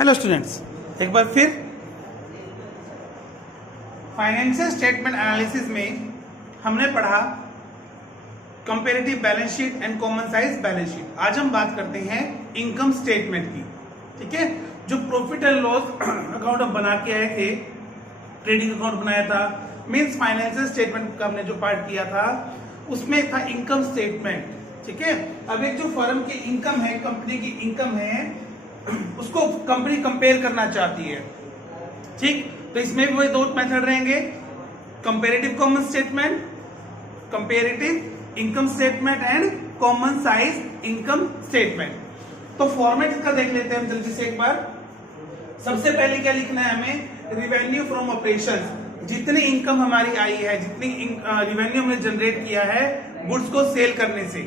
Hello students, एक बार फिर financial statement analysis में हमने पढ़ा comparative balance sheet and common size balance sheet. आज हम बात करते हैं इनकम स्टेटमेंट की। ठीक है, जो प्रॉफिट एंड लॉस अकाउंट हम बना के आए थे, ट्रेडिंग अकाउंट बनाया था, मींस फाइनेंशियल स्टेटमेंट का हमने जो पार्ट किया था उसमें था इनकम स्टेटमेंट। ठीक है, अब एक जो फर्म की इनकम है, कंपनी की इनकम है, उसको कंपनी कंपेयर करना चाहती है। ठीक, तो इसमें भी वही दो मेथड रहेंगे, comparative common statement, comparative income statement and common size income statement. तो फॉर्मेट इसका देख लेते हैं हम जल्दी से एक बार। सबसे पहले क्या लिखना है हमें, रिवेन्यू फ्रॉम ऑपरेशंस। जितनी इनकम हमारी आई है, जितनी रिवेन्यू हमने जनरेट किया है गुड्स को सेल करने से।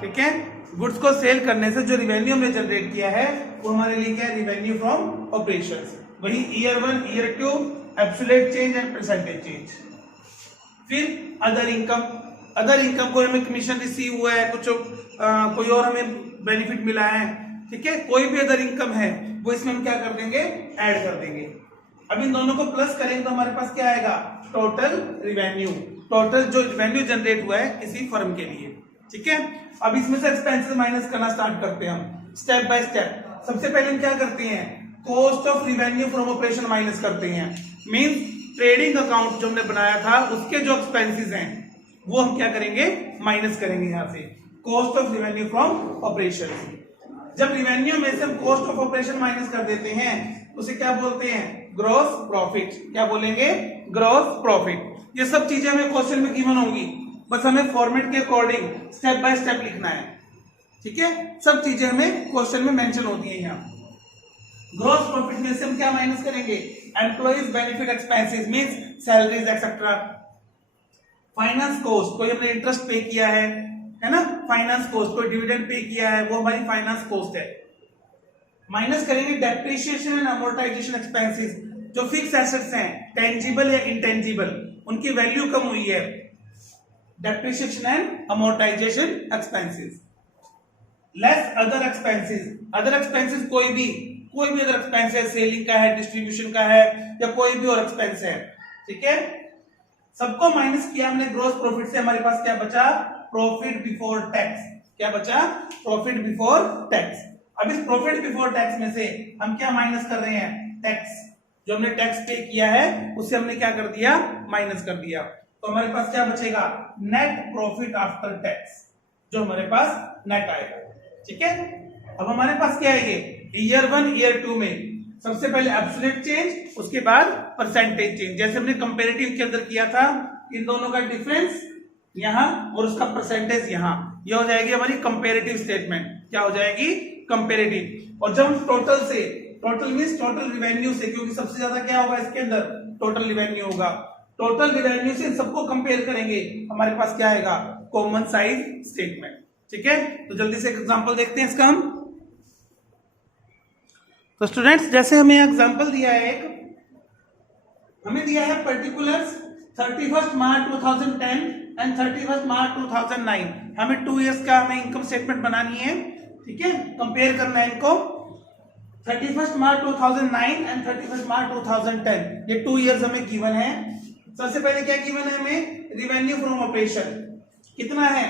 ठीक है, गुड्स को सेल करने से जो रिवेन्यू हमने जनरेट किया है वो हमारे लिए क्या है, रिवेन्यू फ्रॉम ऑपरेशंस। वही year 1, year 2, absolute change and percentage change. फिर अदर इनकम, अदर इनकम को हमें कमीशन रिसीव हुआ है, कुछ कोई और हमें बेनिफिट मिला है। ठीक है, कोई भी अदर इनकम है वो इसमें हम क्या कर देंगे, ऐड कर देंगे। अब इन दोनों को प्लस करेंगे तो हमारे पास क्या आएगा, टोटल रिवेन्यू। टोटल जो रिवेन्यू जनरेट हुआ है किसी फर्म के लिए। ठीक है, अब इसमें से एक्सपेंसेस माइनस करना स्टार्ट करते हैं हम स्टेप बाय स्टेप। सबसे पहले हम क्या करते हैं, cost of revenue from operation minus करते हैं। मींस ट्रेडिंग अकाउंट जो हमने बनाया था उसके जो एक्सपेंसेस हैं वो हम क्या करेंगे, माइनस करेंगे यहां से, cost of revenue from operation. जब रिवेन्यू में से हम कॉस्ट ऑफ ऑपरेशन माइनस कर देते हैं उसे क्या बोलते हैं, ग्रॉस प्रॉफिट। क्या बोलेंगे, ग्रॉस प्रॉफिट। ये सब चीजें हमें क्वेश्चन में गिवन होंगी, बस हमें फॉर्मेट के अकॉर्डिंग स्टेप बाय स्टेप लिखना है। ठीक है, सब चीजें हमें क्वेश्चन में मेंशन होती है यहाँ। ग्रॉस प्रॉफिट में से हम क्या माइनस करेंगे, employees benefit expenses means salaries etcetera. Finance cost, कोई हमने इंटरेस्ट पे किया है ना, फाइनेंस कॉस्ट, कोई डिविडेंड पे किया है, वो हमारी फाइनेंस कॉस्ट है। माइनस करेंगे डेप्रिसिएशन एंड अमोर्टाइजेशन एक्सपेंसेस, जो फिक्स एसेट्स हैं, टेंजिबल या इंटेंजिबल, उनकी वैल्यू कम हुई है, depreciation and amortisation expenses. Less other expenses, other expenses कोई भी अदर एक्सपेंस है, सेलिंग का है, डिस्ट्रीब्यूशन का है, या कोई भी और एक्सपेंस है। ठीक है, सबको माइनस किया हमने ग्रॉस प्रॉफिट से, हमारे पास क्या बचा, प्रॉफिट बिफोर टैक्स। क्या बचा, प्रॉफिट बिफोर टैक्स। अब इस प्रॉफिट बिफोर टैक्स में से हम क्या माइनस कर रहे हैं, टैक्स। जो हमने टैक्स पे किया है उससे हमने क्या कर दिया, माइनस कर दिया। तो हमारे पास क्या बचेगा, नेट प्रॉफिट आफ्टर टैक्स, जो हमारे पास नेट आएगा। ठीक है, अब हमारे पास क्या है, ये ईयर 1, ईयर 2 में सबसे पहले एब्सोल्यूट चेंज, उसके बाद परसेंटेज चेंज। जैसे हमने कंपैरेटिव के अंदर किया था, इन दोनों का डिफरेंस यहां और उसका परसेंटेज यहां, ये हो जाएगी हमारी कंपैरेटिव स्टेटमेंट। क्या हो जाएगी, कंपैरेटिव। और जब हम टोटल से, टोटल मींस टोटल रिवेन्यू से, क्योंकि सबसे ज्यादा क्या होगा इसके अंदर, टोटल रिवेन्यू होगा, टोटल रिवेन्यू से सबको कंपेयर करेंगे, हमारे पास क्या आएगा, कॉमन साइज स्टेटमेंट। ठीक है, तो जल्दी से एक एग्जांपल देखते हैं इसका हम। तो स्टूडेंट्स, जैसे हमें एग्जांपल दिया है, एक हमें दिया है पर्टिकुलर्स 31 मार्च 2010 एंड 31 मार्च 2009। हमें 2 इयर्स का हमें इनकम स्टेटमेंट बनानी है। ठीक है, कंपेयर करना है इनको, 31 मार्च 2009 एंड 31 मार्च 2010, ये 2 इयर्स हमें गिवन है। सबसे पहले क्या गिवन है हमें, रिवेन्यू फ्रॉम ऑपरेशन कितना है,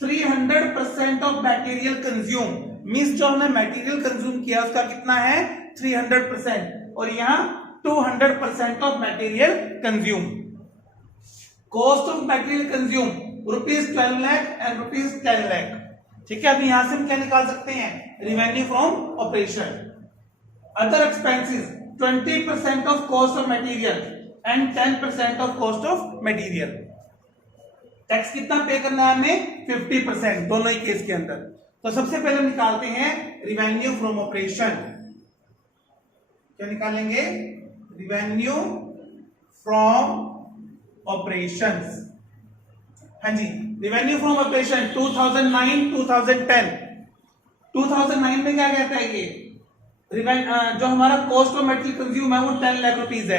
300% ऑफ मटेरियल कंज्यूम, मींस जो हमने मटेरियल कंज्यूम किया उसका कितना है, 300%, और यहां 200% of material consume. Cost of material consume ₹12 lakh and ₹10 lakh. ठीक है, अभी यहां से हम क्या निकाल सकते हैं, revenue from operation. Other expenses 20% of cost of material and 10% of cost of material. Tax कितना पे करना है हमें, 50%, दोनों ही केस के अंदर। तो सबसे पहले हम निकालते हैं रिवेन्यू फ्रॉम ऑपरेशन। क्या निकालेंगे, रिवेन्यू फ्रॉम ऑपरेशंस। हाँ जी, रिवेन्यू फ्रॉम ऑपरेशन 2009-2010। 2009 में क्या कहता है ये, जो हमारा कॉस्ट ऑफ मटेरियल कंज्यूम है वो 10 लाख रुपीज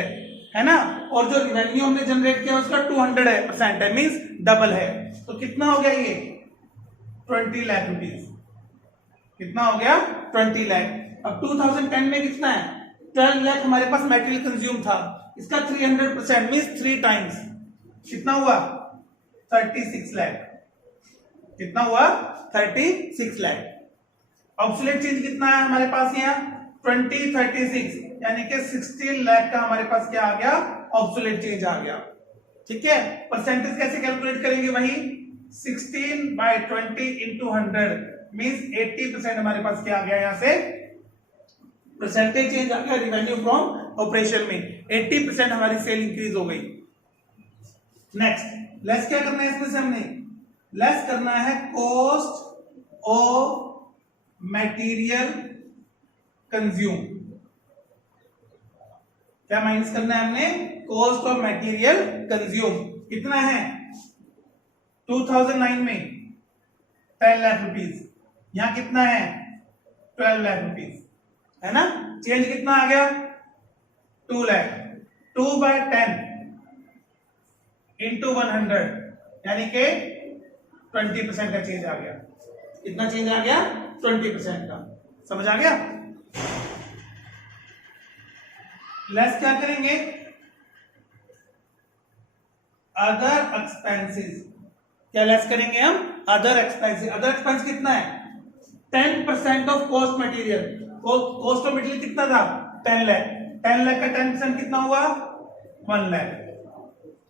है ना, और जो रिवेन्यू हमने जनरेट किया उसका 200% है, मींस डबल है। तो कितना हो गया ये, 20 लाख रुपीज। कितना हो गया, 20 लाख। अब 2010 में कितना है 12 लाख हमारे पास मटेरियल कंज्यूम था, इसका 300% मींस 3 टाइम्स कितना हुआ 36 लाख। कितना हुआ 36 लाख। ऑब्सोलेट चेंज कितना है हमारे पास यहाँ 2036 यानी कि 16 लाख का हमारे पास क्या आ गया ऑब्सोलेट चेंज आ गया। ठीक है, परसेंटेज कैसे कैलकुलेट करेंगे वही 16/20 into 100 मींस 80% हमारे पास क्या आ गया यहाँ से परसेंटेज चेंज आ गया रिवेन्यू फ्रॉम ऑपरेशन में 80% हमारी सेल इंक्रीज हो गई। नेक्स्ट लेस क्या करना है इसमें से हमने लेस करना है कॉस्ट ऑफ मटेरियल कंज्यूम। क्या माइनस करना है हमने कॉस्ट ऑफ मटेरियल कंज्यूम कितना है 2009 में 10 लाख रुपीस, यहां कितना है 12 लाख रुपीस है ना। चेंज कितना आ गया 2 लाख 2/10 into 100 यानी कि 20% का चेंज आ गया। कितना चेंज आ गया 20% का। समझ आ गया। लेस क्या करेंगे अदर एक्सपेंसेस। क्या लेस करेंगे हम अदर एक्सपेंसेस। अदर एक्सपेंस कितना है 10% of cost material. Cost of material कितना था 10 लाख। 10 लाख का 10% कितना हुआ 1 लाख।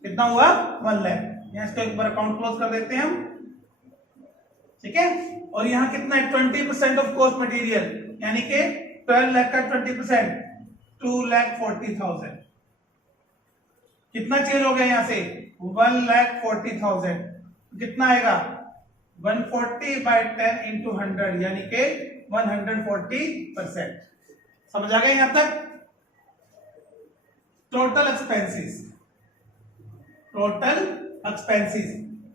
कितना हुआ 1 लाख। यहां इसको एक बार अकाउंट क्लोज कर देते हैं हम। ठीक है, और यहां कितना है 20% ऑफ कॉस्ट मटेरियल यानी कि 12 लाख का 20% 2,40,000। कितना चेंज हो गया यहां से 1,40,000। कितना आएगा 140/10 into 100 यानी कि 140%। समझ आ गया यहां तक। Total expenses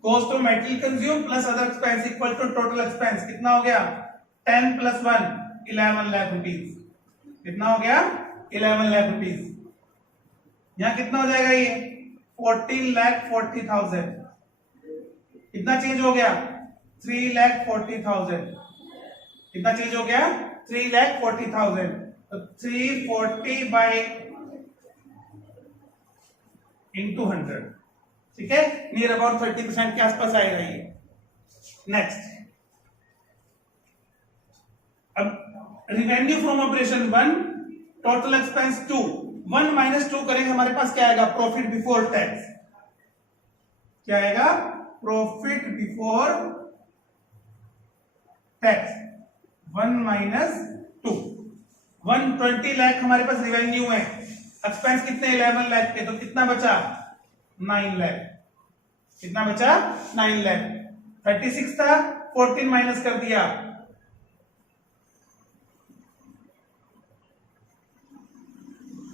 cost of material consume plus other expense equal to total expense. कितना हो गया 10 + 1 11 लाख रुपीस। कितना हो गया 11 लाख रुपीस। यहां कितना हो जाएगा ये 14,40,000। कितना चेंज हो गया 3,40,000। कितना चेंज हो गया 3,40,000। तो 340/100 ठीक है, नियर अबाउट 30% के आसपास आएगा ये। नेक्स्ट अब revenue from operation 1 total expense 2 1 - 2 करेंगे हमारे पास क्या आएगा प्रॉफिट बिफोर टैक्स। क्या आएगा प्रॉफिट बिफोर टैक्स 1 - 2। 120 लाख हमारे पास रिवेन्यू है, एक्सपेंस कितने 11 लाख के, तो कितना बचा 9 लाख। कितना बचा 9 लाख। 36 था 14 माइनस कर दिया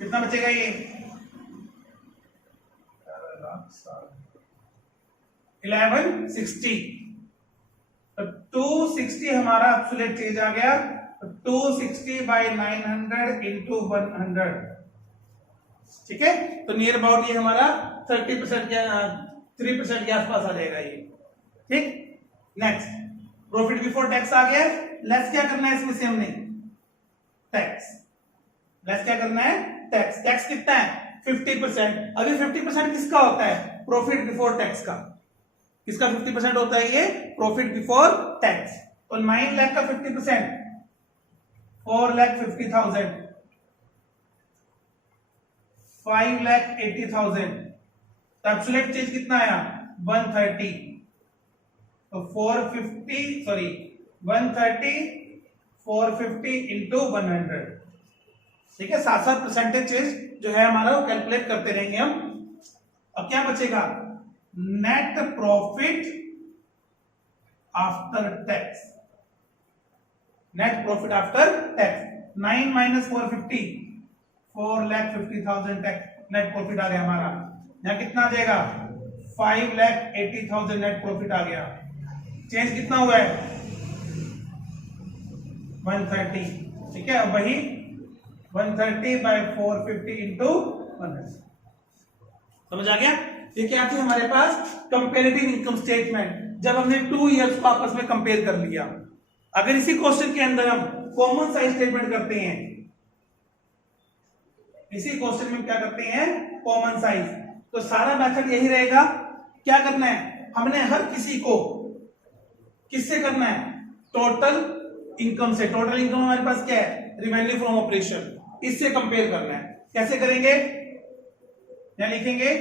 कितना बचेगा ये 1160। तो 260 हमारा ऑब्सोलेट चेंज आ गया। तो 260/900 into 100 ठीक है। तो नियर अबाउट ये हमारा 30% के 3% के आसपास आ जाएगा ये। ठीक, नेक्स्ट प्रॉफिट बिफोर टैक्स आ गया। लेस क्या करना है इसमें से हमने टैक्स। लेस क्या करना है टैक्स। टैक्स कितना है 50%। अभी 50% किसका होता है प्रॉफिट बिफोर टैक्स का। किसका 50% होता है ये प्रॉफिट बिफोर टैक्स। तो 9 लाख का 50% 4,50,000 5,80,000। तो एब्सोल्यूट चेंज कितना आया 130। तो 130 450 into 100 ठीक है। साथ साथ परसेंटेज चेंज जो है हमारा वो कैलकुलेट करते रहेंगे हम। अब क्या बचेगा net profit after tax. Net profit after tax 9 - 450 4,50,000 tax net profit आ गया हमारा। यहां कितना आ जाएगा 5,80,000 नेट प्रॉफिट आ गया। चेंज कितना हुआ है 130 ठीक है। वही 130/450 into 100 समझ आ गया। ये क्या थी हमारे पास कंपेरेटिव इनकम स्टेटमेंट। जब हमने 2 ईयर्स को आपस में कंपेयर कर लिया। अगर इसी क्वेश्चन के अंदर हम कॉमन साइज स्टेटमेंट करते हैं। इसी क्वेश्चन में क्या करते हैं, कॉमन साइज। तो सारा मेथड यही रहेगा। क्या करना है, हमने हर किसी को किससे करना है, टोटल इनकम से। टोटल इनकम हमारे पास क्या है, रेवेन्यू फ्रॉम ऑपरेशन, इससे कंपेयर करना है। कैसे करेंगे, यहां लिखेंगे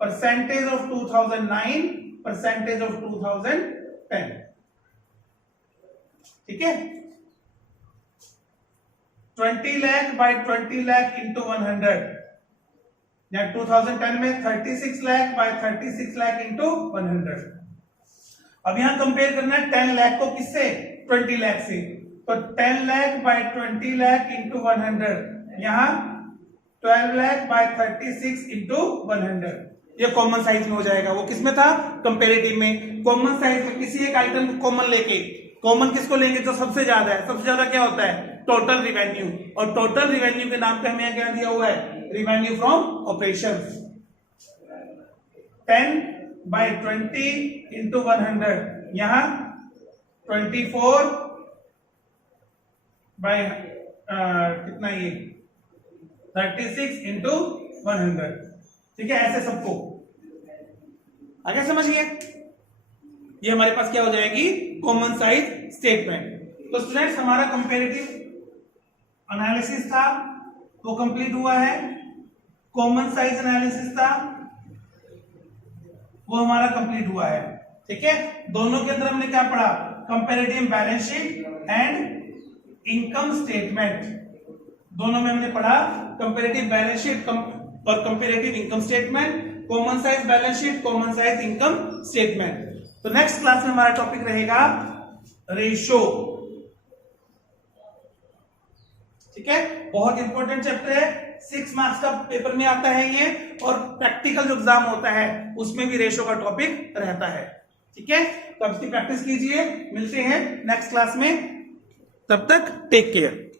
परसेंटेज ऑफ 2009, परसेंटेज ऑफ 2010, ठीक है। 20 लाख बाय 20 लाख इंटू 100, या 2010 में 36 लाख बाय 36 लाख इंटू 100। अब यहां कंपेयर करना है 10 लाख को किससे, 20 लाख से। तो 10 लाख बाय 20 लाख इंटू 100, यहां 12 लाख बाय 36 इंटू 100। ये कॉमन साइज में हो जाएगा। वो किसमें था, कंपेरेटिव में। कॉमन साइज में किसी एक आइटम को कॉमन लेके, कॉमन किसको लेंगे, जो सबसे ज्यादा है। सबसे ज्यादा क्या होता है, टोटल रिवेन्यू। और टोटल रिवेन्यू के नाम पे हमें यहाँ क्या दिया हुआ है, revenue from operation. 10 by 20 into 100, यहां 24 बाय कितना, ये 36 इंटू 100, ठीक है। ऐसे सबको आगे समझिए। ये हमारे पास क्या हो जाएगी, कॉमन साइज स्टेटमेंट। तो स्टूडेंट्स, हमारा कंपैरेटिव एनालिसिस था वो कंप्लीट हुआ है। कॉमन साइज एनालिसिस था वो हमारा कंप्लीट हुआ है, ठीक है। दोनों के अंदर हमने क्या पढ़ा, comparative balance sheet and income statement. दोनों में हमने पढ़ा कंपैरेटिव बैलेंस शीट और comparative income statement, common size balance sheet, common size income statement. तो नेक्स्ट क्लास में हमारा टॉपिक रहेगा रेशो, ठीक है। बहुत इंपॉर्टेंट चैप्टर है, 6 मार्क्स का पेपर में आता है ये, और प्रैक्टिकल जो एग्जाम होता है उसमें भी रेशो का टॉपिक रहता है, ठीक है। तो अब इसकी प्रैक्टिस कीजिए। मिलते हैं नेक्स्ट क्लास में, तब तक टेक केयर।